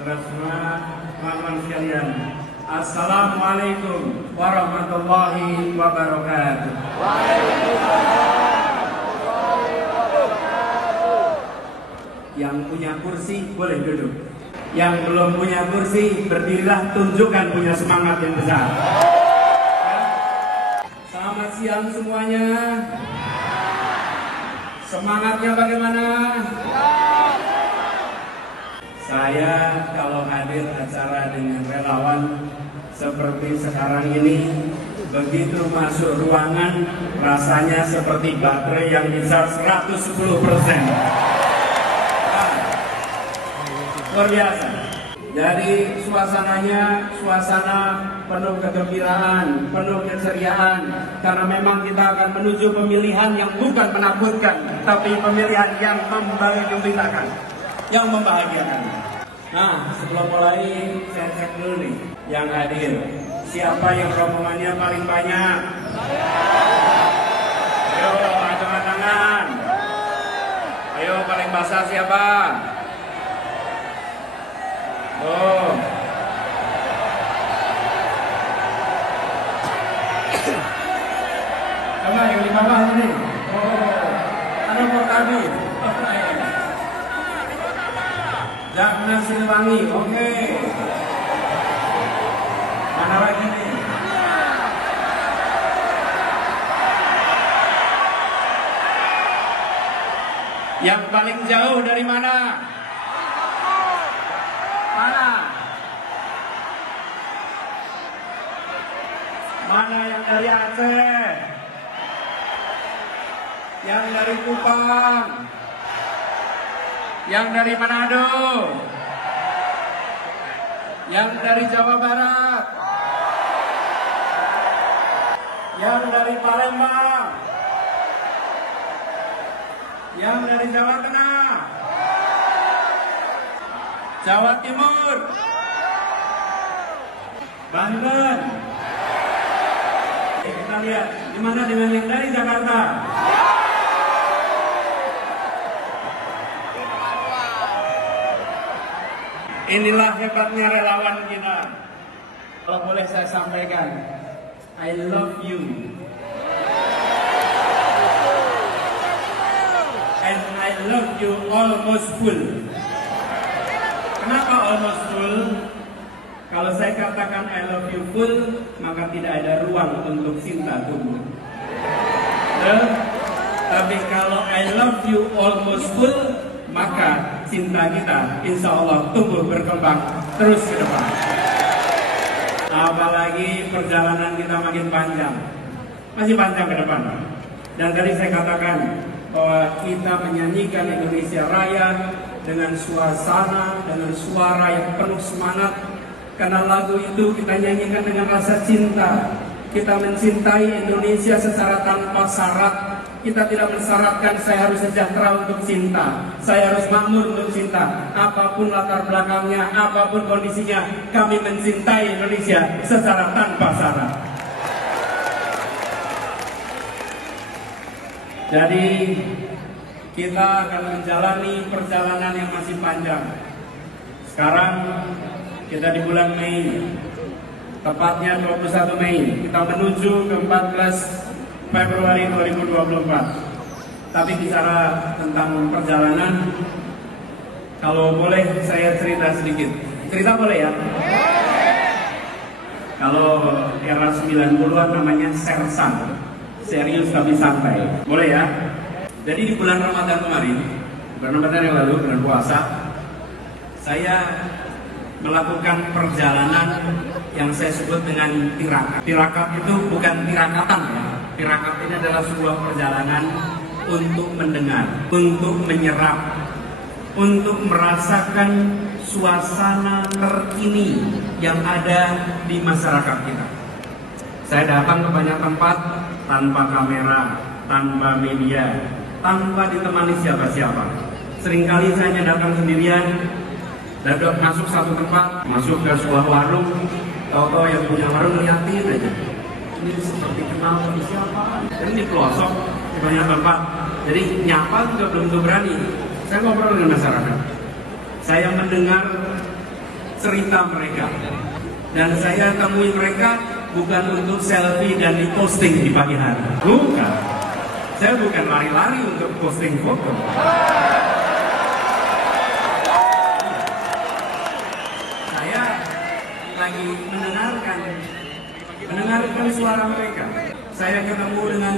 Semua teman-teman sekalian, Assalamualaikum warahmatullahi wabarakatuh. Yang punya kursi boleh duduk. Yang belum punya kursi berdirilah, tunjukkan punya semangat yang besar. Selamat siang semuanya. Semangatnya bagaimana? Saya kalau hadir acara dengan relawan seperti sekarang ini, begitu masuk ruangan rasanya seperti baterai yang bisa 110%. Luar biasa. Jadi suasananya suasana penuh kegembiraan, penuh keceriaan, karena memang kita akan menuju pemilihan yang bukan menakutkan, tapi pemilihan yang menggembirakan, yang membahagiakan. Nah, sebelum mulai saya cek dulu nih yang hadir. Siapa yang rombongannya paling banyak? Ayo, angkat tangan. Ayo, paling basah siapa? Oh. Coba yang di bawah ini. Oh, ada mau tadi. Jakna Siliwangi, oke. Mana lagi nih? Yang paling jauh dari mana? Mana? Mana yang dari Aceh? Yang dari Kupang? Yang dari Manado? Yang dari Jawa Barat? Yang dari Palembang? Yang dari Jawa Tengah? Jawa Timur? Banten? Kita lihat gimana dengan yang dari Jakarta? Inilah hebatnya relawan kita. Kalau boleh saya sampaikan, I love you. And I love you almost full. Kenapa almost full? Kalau saya katakan I love you full, maka tidak ada ruang untuk cinta tumbuh. Tapi kalau I love you almost full, maka cinta kita insya Allah tumbuh berkembang terus ke depan. Apalagi perjalanan kita makin panjang, masih panjang ke depan. Dan tadi saya katakan bahwa kita menyanyikan Indonesia Raya dengan suasana, dengan suara yang penuh semangat. Karena lagu itu kita nyanyikan dengan rasa cinta. Kita mencintai Indonesia secara tanpa syarat. Kita tidak mensyaratkan saya harus sejahtera untuk cinta, saya harus makmur untuk cinta. Apapun latar belakangnya, apapun kondisinya, kami mencintai Indonesia secara tanpa syarat. Jadi kita akan menjalani perjalanan yang masih panjang. Sekarang kita di bulan Mei, tepatnya 21 Mei, kita menuju ke 14 Februari 2024. Tapi bicara tentang perjalanan, kalau boleh saya cerita sedikit. Cerita boleh ya? Kalau era 90-an namanya sersan, serius tapi santai. Boleh ya? Jadi di bulan Ramadan kemarin, bulan Ramadan yang lalu, bulan puasa, saya melakukan perjalanan yang saya sebut dengan tirakat. Tirakat itu bukan tirakatan ya. Tirakat ini adalah sebuah perjalanan untuk mendengar, untuk menyerap, untuk merasakan suasana terkini yang ada di masyarakat kita. Saya datang ke banyak tempat tanpa kamera, tanpa media, tanpa ditemani siapa-siapa. Seringkali saya datang sendirian, dapat masuk satu tempat, masuk ke sebuah warung, tahu-tahu yang punya warung ngeliatin aja. Ini seperti kenal sama siapa. Ini di pelosok, di banyak tempat. Jadi nyapa juga belum tentu berani. Saya ngobrol dengan masyarakat. Saya mendengar cerita mereka. Dan saya temui mereka bukan untuk selfie dan diposting di pagi hari. Bukan. Saya bukan lari-lari untuk posting foto. Saya lagi mendengarkan suara mereka. Saya ketemu dengan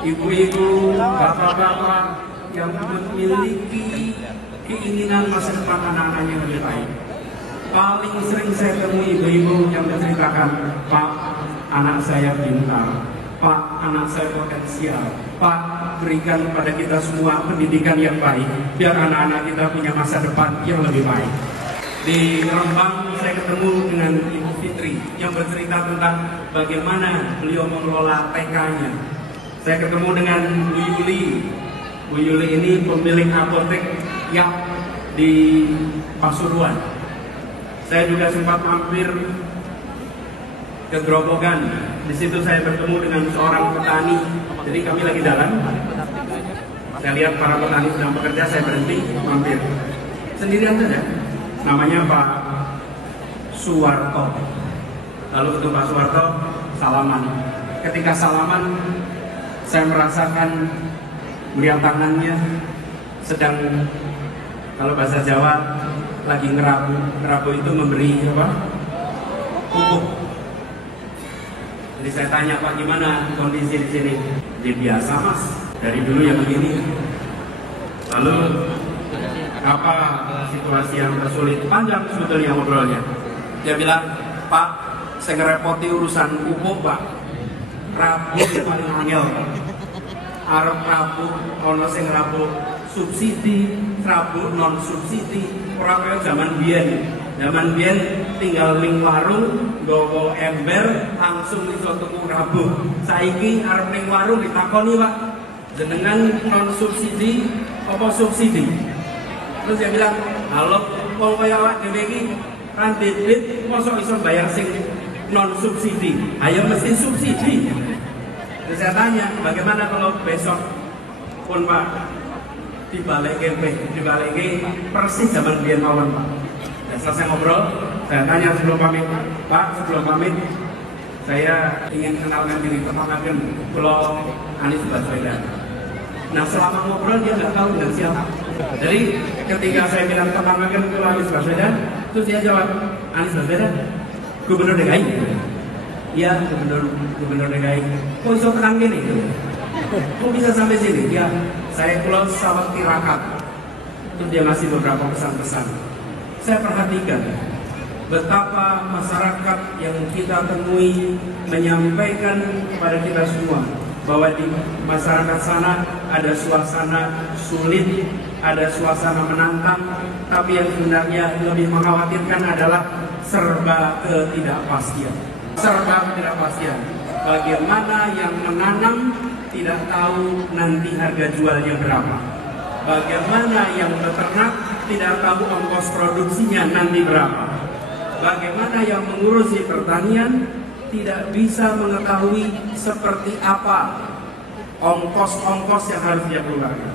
ibu-ibu, bapak-bapak yang memiliki keinginan masa depan anak-anaknya yang lebih baik. Paling sering saya temui ibu-ibu yang menceritakan, Pak, anak saya pintar, Pak, anak saya potensial, Pak, berikan kepada kita semua pendidikan yang baik, biar anak-anak kita punya masa depan yang lebih baik. Di Rembang saya ketemu dengan Ibu Fitri yang bercerita tentang bagaimana beliau mengelola TK-nya. Saya ketemu dengan Bu Yuli. Bu Yuli ini pemilik apotek yang di Pasuruan. Saya juga sempat mampir ke Grobogan. Di situ saya bertemu dengan seorang petani. Jadi kami lagi jalan. Saya lihat para petani sedang bekerja, saya berhenti mampir. Sendirian saja. Namanya Pak Suwarto. Lalu ketemu Pak Suwarto, salaman. Ketika salaman, saya merasakan melihat tangannya sedang, kalau bahasa Jawa, lagi ngerabu. Ngerabu itu memberi apa? Pupuk. Jadi saya tanya, Pak, gimana kondisi di sini? Dia biasa, Mas. Dari dulu ya begini. Lalu apa situasi yang tersulit? Panjang sebetulnya ngobrolnya. Dia bilang, Pak, saya ngerepoti urusan pupuk, Pak. Rabu paling angel. Arep rabu, ono sing rabu subsidi, rabu non subsidi. Ora kaya zaman biyen. Zaman biyen tinggal ning warung, nggawa ember, langsung iso tuku rabu. Saiki arep ning warung ditakoni, Pak, jenengan non subsidi apa subsidi? Terus dia bilang, halo, wong kaya awak dhewe iki kan duit mosok iso bayar sing non subsidi. Ayo mesti subsidi. Terus saya tanya, bagaimana kalau besok pun Pak dibalikin persis zaman biyen mawon, Pak. Dan selesai ngobrol, saya tanya sebelum pamit, Pak, sebelum pamit saya ingin kenalkan diri, kenalkan Pulau Anies Baswedan. Nah, selama ngobrol dia nggak tahu dengan siapa. Jadi ketika saya bilang kenalkan Pulau Anies Baswedan, terus dia jawab, Anies Baswedan, Gubernur DKI. Iya, Gubernur DKI. Kok bisa tenang gini? Kok bisa sampai sini? Ya, saya Pulau Sawat Tirakat. Terus dia ngasih beberapa pesan-pesan. Saya perhatikan betapa masyarakat yang kita temui menyampaikan kepada kita semua bahwa di masyarakat sana ada suasana sulit, ada suasana menantang, tapi yang sebenarnya lebih mengkhawatirkan adalah serba ketidakpastian. Serba ketidakpastian. Bagaimana yang menanam tidak tahu nanti harga jualnya berapa. Bagaimana yang beternak tidak tahu ongkos produksinya nanti berapa. Bagaimana yang mengurusi pertanian tidak bisa mengetahui seperti apa ongkos-ongkos yang harus dia keluarkan.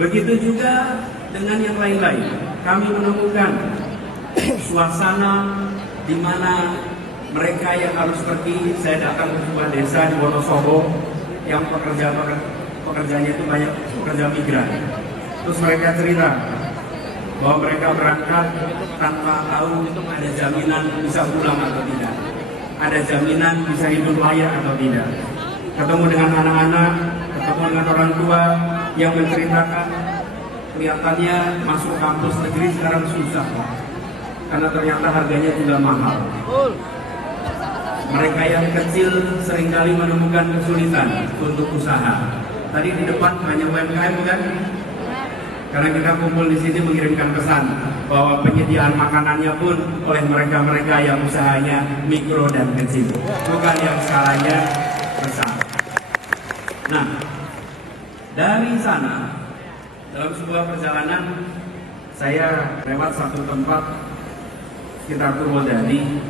Begitu juga dengan yang lain-lain. Kami menemukan suasana di mana mereka yang harus pergi. Saya datang ke sebuah desa di Wonosobo yang pekerjanya itu banyak pekerja migran. Terus mereka cerita bahwa mereka berangkat tanpa tahu ada jaminan bisa pulang atau tidak, ada jaminan bisa hidup layak atau tidak. Ketemu dengan anak-anak, ketemu dengan orang tua yang menceritakan kelihatannya masuk kampus negeri sekarang susah karena ternyata harganya juga mahal. Mereka yang kecil seringkali menemukan kesulitan untuk usaha. Tadi di depan hanya UMKM bukan? Karena kita kumpul di sini mengirimkan pesan bahwa penyediaan makanannya pun oleh mereka-mereka yang usahanya mikro dan kecil, bukan yang skalanya besar. Nah, dari sana dalam sebuah perjalanan saya lewat satu tempat sekitar Purwodadi.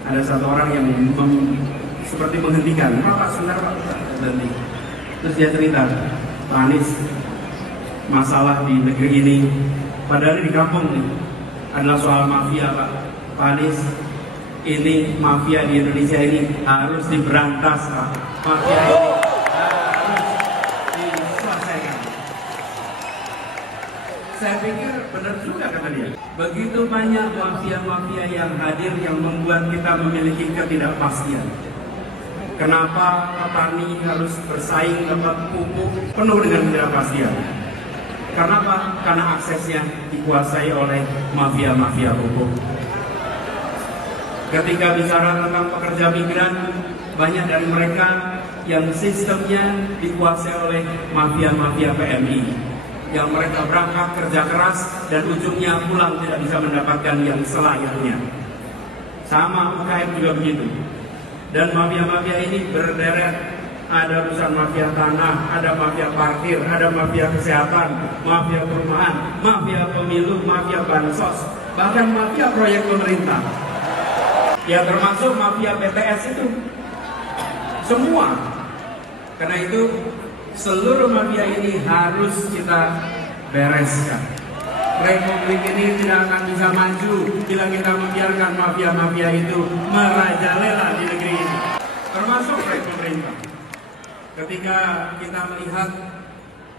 Ada satu orang yang seperti menghentikan, Pak, sebentar Pak, berhenti. Terus dia cerita, Pak Anies, masalah di negeri ini, padahal di kampung nih, adalah soal mafia, Pak. Pak Anies, ini mafia di Indonesia ini harus diberantas, Pak. Mafia ini harus diselesaikan. Saya pikir benar juga kata dia. Begitu banyak mafia-mafia yang hadir yang membuat kita memiliki ketidakpastian. Kenapa petani harus bersaing dapat pupuk penuh dengan ketidakpastian? Karena apa? Karena aksesnya dikuasai oleh mafia-mafia pupuk. Ketika bicara tentang pekerja migran, banyak dari mereka yang sistemnya dikuasai oleh mafia-mafia PMI, yang mereka berangkat kerja keras dan ujungnya pulang tidak bisa mendapatkan yang selayaknya. Sama UKM juga begitu. Dan mafia-mafia ini berderet. Ada urusan mafia tanah, ada mafia parkir, ada mafia kesehatan, mafia perumahan, mafia pemilu, mafia bansos, bahkan mafia proyek pemerintah. Ya termasuk mafia BTS itu. Semua. Karena itu seluruh mafia ini harus kita bereskan. Republik ini tidak akan bisa maju bila kita membiarkan mafia-mafia itu merajalela di negeri ini. Termasuk proyek pemerintah. Ketika kita melihat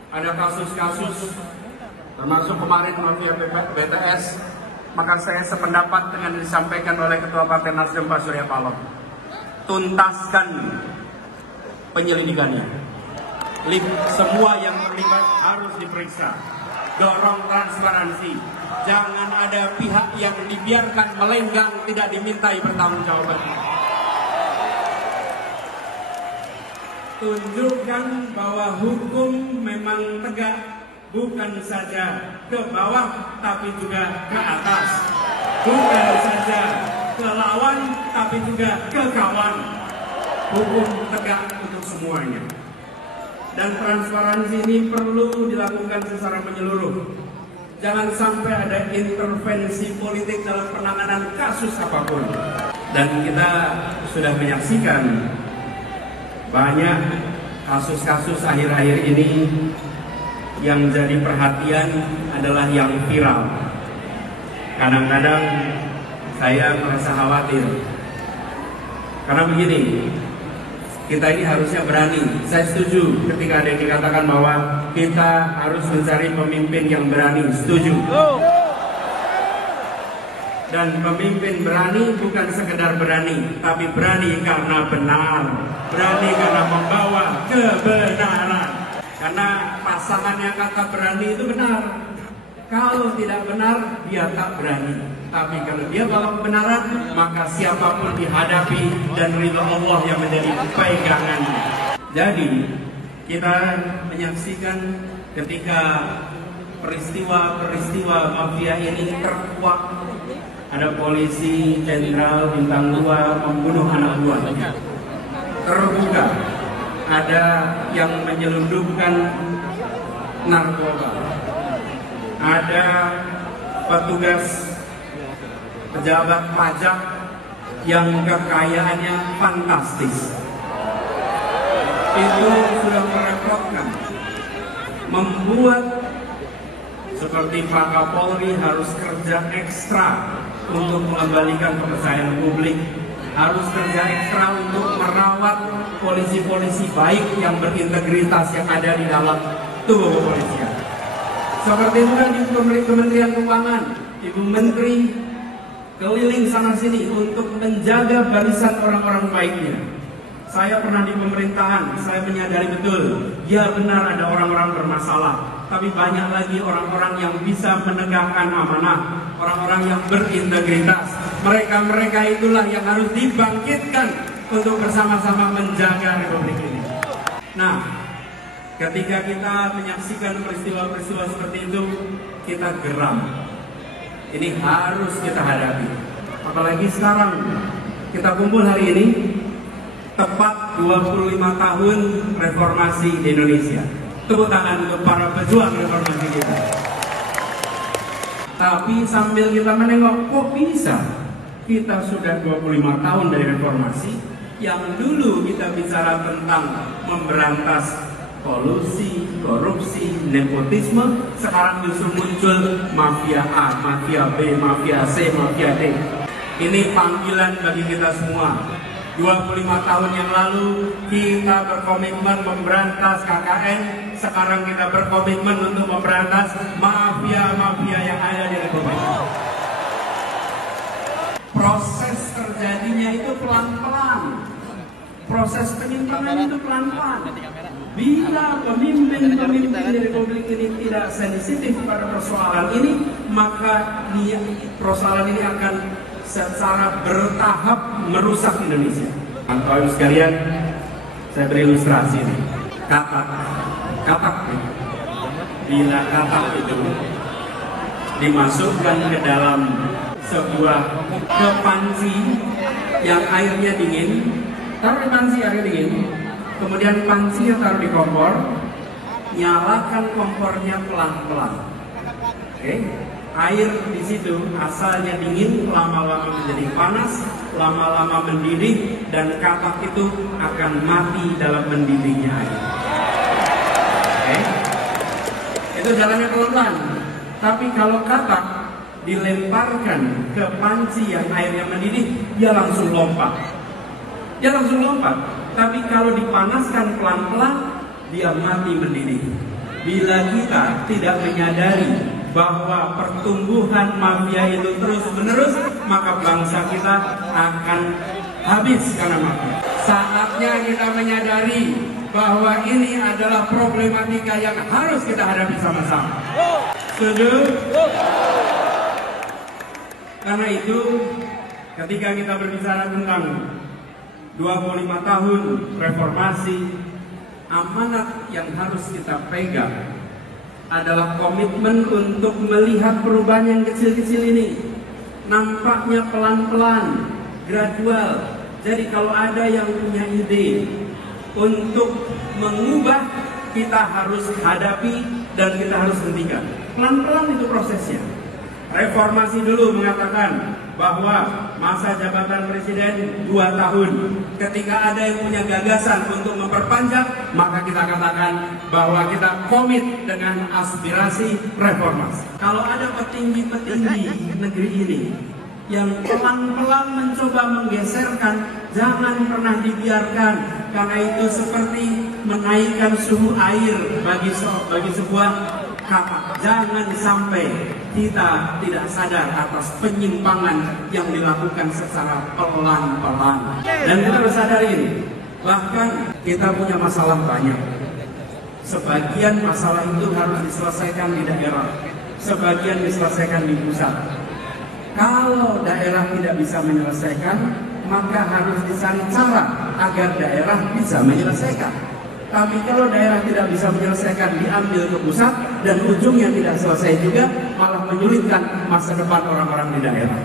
ada kasus-kasus, termasuk kemarin mafia BTS, maka saya sependapat dengan yang disampaikan oleh Ketua Partai Nasdem Pak Surya Paloh. Tuntaskan penyelidikannya. Semua yang terlibat harus diperiksa. Dorong transparansi. Jangan ada pihak yang dibiarkan melenggang, tidak dimintai pertanggungjawaban. Tunjukkan bahwa hukum memang tegak, bukan saja ke bawah tapi juga ke atas, bukan saja ke lawan tapi juga ke kawan. Hukum tegak untuk semuanya. Dan transparansi ini perlu dilakukan secara menyeluruh. Jangan sampai ada intervensi politik dalam penanganan kasus apapun. Dan kita sudah menyaksikan banyak kasus-kasus akhir-akhir ini yang jadi perhatian adalah yang viral. Kadang-kadang saya merasa khawatir. Karena begini, kita ini harusnya berani. Saya setuju ketika ada yang dikatakan bahwa kita harus mencari pemimpin yang berani. Setuju. Dan pemimpin berani bukan sekedar berani, tapi berani karena benar. Berani karena membawa kebenaran. Karena pasangan yang kata berani itu benar. Kalau tidak benar, dia tak berani. Tapi kalau dia bawa kebenaran, maka siapapun dihadapi dan ridho Allah yang menjadi pegangannya. Jadi, kita menyaksikan ketika peristiwa-peristiwa mafia ini terkuak. Ada polisi jenderal bintang 2 membunuh anak buahnya. Terbuka. Ada yang menyelundupkan narkoba. Ada petugas pejabat pajak yang kekayaannya fantastis. Itu sudah merepotkan. Membuat seperti Pak Kapolri harus kerja ekstra untuk mengembalikan kepercayaan publik, harus kerja ekstra untuk merawat polisi-polisi baik yang berintegritas yang ada di dalam tubuh kepolisian. Seperti itu kan di Kementerian Keuangan, Ibu Menteri keliling sana sini untuk menjaga barisan orang-orang baiknya. Saya pernah di pemerintahan, saya menyadari betul, ya benar ada orang-orang bermasalah, tapi banyak lagi orang-orang yang bisa menegakkan amanah, orang-orang yang berintegritas. Mereka-mereka itulah yang harus dibangkitkan untuk bersama-sama menjaga Republik ini. Nah, ketika kita menyaksikan peristiwa-peristiwa seperti itu, kita geram. Ini harus kita hadapi. Apalagi sekarang kita kumpul hari ini, tepat 25 tahun reformasi di Indonesia. Tepuk tangan untuk para pejuang reformasi kita. Tapi sambil kita menengok, kok bisa? Kita sudah 25 tahun dari reformasi, yang dulu kita bicara tentang memberantas kolusi, korupsi, nepotisme, sekarang justru muncul mafia A, mafia B, mafia C, mafia D. Ini panggilan bagi kita semua. 25 tahun yang lalu kita berkomitmen memberantas KKN, sekarang kita berkomitmen untuk memberantas mafia-mafia yang ada di Republik. Proses terjadinya itu pelan-pelan. Proses penyimpangan itu pelan-pelan. Bila pemimpin-pemimpin di Republik ini tidak sensitif pada persoalan ini, maka persoalan ini akan secara bertahap merusak Indonesia. Kawan-kawan sekalian, saya beri ilustrasi nih. Katak. Bila katak itu dimasukkan ke dalam sebuah panci yang airnya dingin, taruh di panci airnya dingin, kemudian panci taruh di kompor, nyalakan kompornya pelan-pelan. Oke? Air di situ asalnya dingin, lama-lama menjadi panas, lama-lama mendidih, dan katak itu akan mati dalam mendidihnya air. Oke? Itu jalannya pelan-pelan. Tapi kalau katak dilemparkan ke panci yang airnya mendidih, dia langsung lompat. Tapi kalau dipanaskan pelan-pelan, dia mati mendidih. Bila kita tidak menyadari bahwa pertumbuhan mafia itu terus-menerus, maka bangsa kita akan habis karena mafia. Saatnya kita menyadari bahwa ini adalah problematika yang harus kita hadapi sama-sama. Setuju? Karena itu, ketika kita berbicara tentang 25 tahun reformasi, amanat yang harus kita pegang adalah komitmen untuk melihat perubahan yang kecil-kecil ini. Nampaknya pelan-pelan, gradual. Jadi kalau ada yang punya ide untuk mengubah, kita harus hadapi dan kita harus hentikan. Pelan-pelan itu prosesnya. Reformasi dulu mengatakan bahwa masa jabatan presiden 2 tahun. Ketika ada yang punya gagasan untuk memperpanjang, maka kita katakan bahwa kita komit dengan aspirasi reformasi. Kalau ada petinggi-petinggi negeri ini yang pelan-pelan mencoba menggeserkan, jangan pernah dibiarkan, karena itu seperti menaikkan suhu air bagi sebuah kapal. Jangan sampai kita tidak sadar atas penyimpangan yang dilakukan secara pelan-pelan. Dan kita harus sadar ini, bahkan kita punya masalah banyak. Sebagian masalah itu harus diselesaikan di daerah, sebagian diselesaikan di pusat. Kalau daerah tidak bisa menyelesaikan, maka harus dicari cara agar daerah bisa menyelesaikan. Tapi kalau daerah tidak bisa menyelesaikan, diambil ke pusat, dan ujungnya tidak selesai juga, malah menyulitkan masa depan orang-orang di daerah.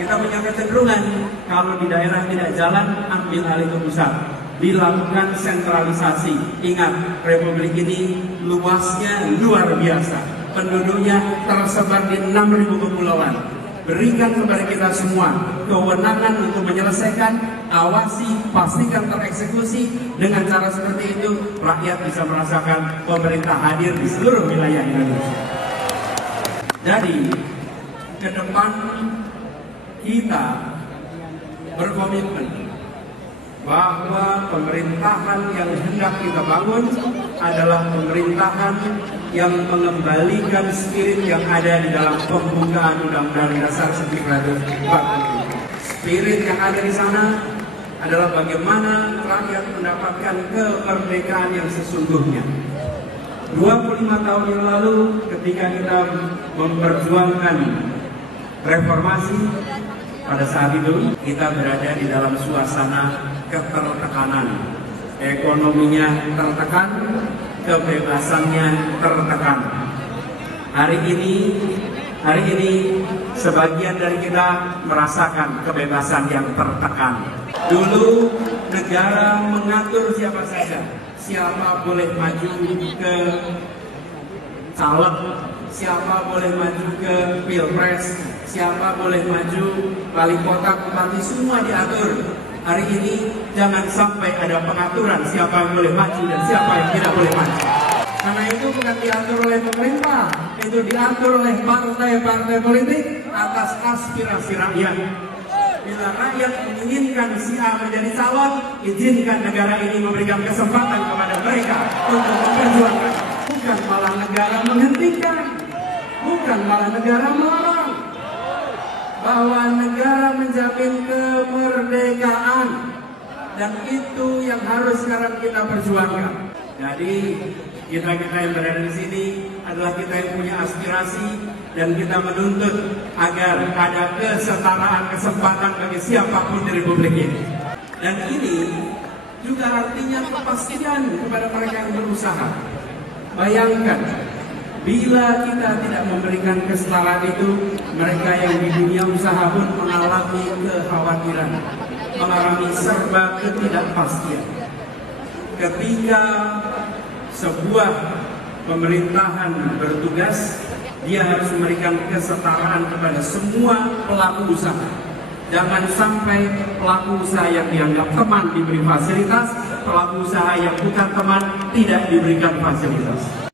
Kita punya kecenderungan, kalau di daerah tidak jalan, ambil alih ke pusat. Dilakukan sentralisasi. Ingat, Republik ini luasnya luar biasa. Penduduknya tersebar di 6.000 kepulauan. Berikan kepada kita semua kewenangan untuk menyelesaikan, awasi, pastikan tereksekusi. Dengan cara seperti itu, rakyat bisa merasakan pemerintah hadir di seluruh wilayah Indonesia. Jadi, ke depan kita berkomitmen bahwa pemerintahan yang hendak kita bangun adalah pemerintahan yang mengembalikan spirit yang ada di dalam pembukaan Undang-Undang Dasar 1945. Spirit yang ada di sana adalah bagaimana rakyat mendapatkan kemerdekaan yang sesungguhnya. 25 tahun yang lalu ketika kita memperjuangkan reformasi, pada saat itu kita berada di dalam suasana ketertekanan. Ekonominya tertekan, kebebasannya tertekan. Hari ini sebagian dari kita merasakan kebebasan yang tertekan. Dulu negara mengatur siapa saja, siapa boleh maju ke caleg, siapa boleh maju ke pilpres, siapa boleh maju wali kota, bupati, semua diatur. Hari ini jangan sampai ada pengaturan siapa yang boleh maju dan siapa yang tidak boleh maju. Karena itu bukan diatur oleh pemerintah, itu diatur oleh partai-partai politik atas aspirasi rakyat. Bila rakyat menginginkan si A menjadi calon, izinkan negara ini memberikan kesempatan kepada mereka untuk memperjuangkan. Bukan malah negara menghentikan, bukan malah negara melarang. Bahwa negara menjamin kemerdekaan, dan itu yang harus sekarang kita perjuangkan. Jadi kita yang berada di sini adalah kita yang punya aspirasi, dan kita menuntut agar ada kesetaraan kesempatan bagi siapapun di Republik ini. Dan ini juga artinya kepastian kepada mereka yang berusaha. Bayangkan, bila kita tidak memberikan kesetaraan itu, mereka yang di dunia usaha pun mengalami kekhawatiran, mengalami serba ketidakpastian. Ketika sebuah pemerintahan bertugas, dia harus memberikan kesetaraan kepada semua pelaku usaha. Jangan sampai pelaku usaha yang dianggap teman diberi fasilitas, pelaku usaha yang bukan teman tidak diberikan fasilitas.